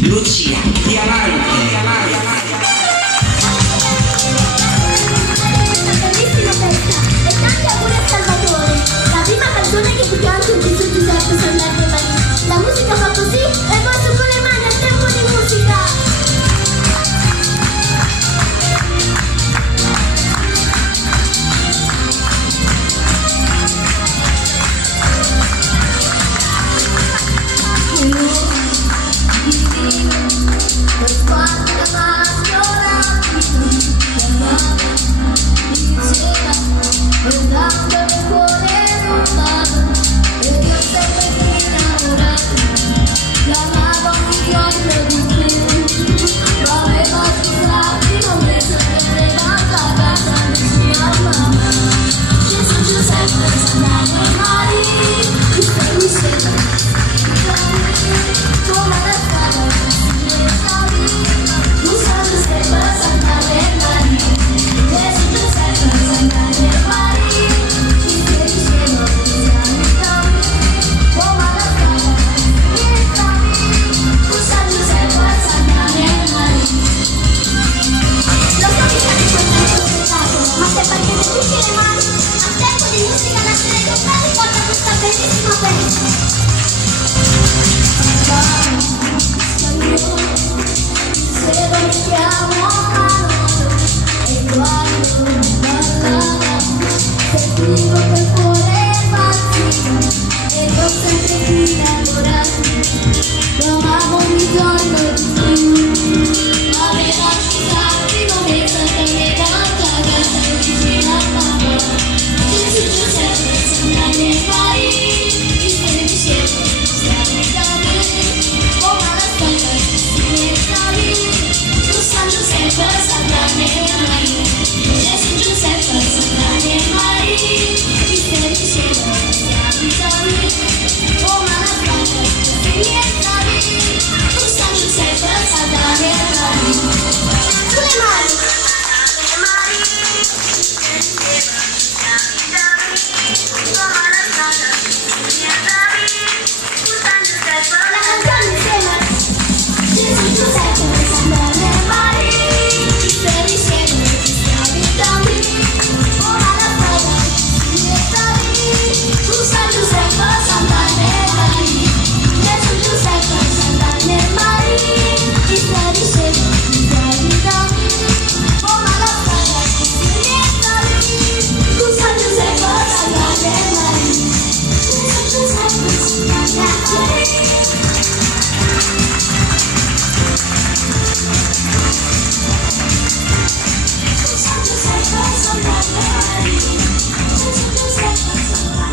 Lucia, diamante. Bellissima festa e tanti auguri a Salvatore. La prima canzone che ti canto è Gesù Giuseppe Sandrine Maria. La musica fa così e poi su con le mani al tempo di musica.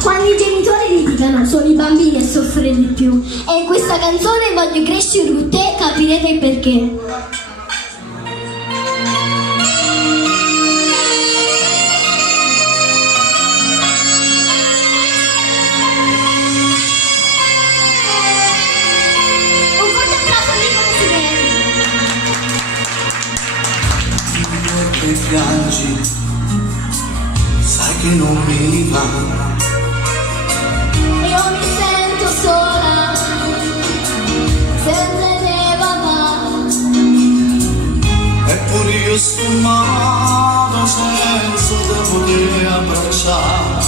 Quando i genitori litigano sono i bambini a soffrire di più e in questa canzone voglio crescere con te, capirete il perché. Un forte applauso a Nicola Sideri. Che piangi, sai che non mi va. Io mi sento sola, senza te papà. Eppure io sto male senza te poter abbracciare.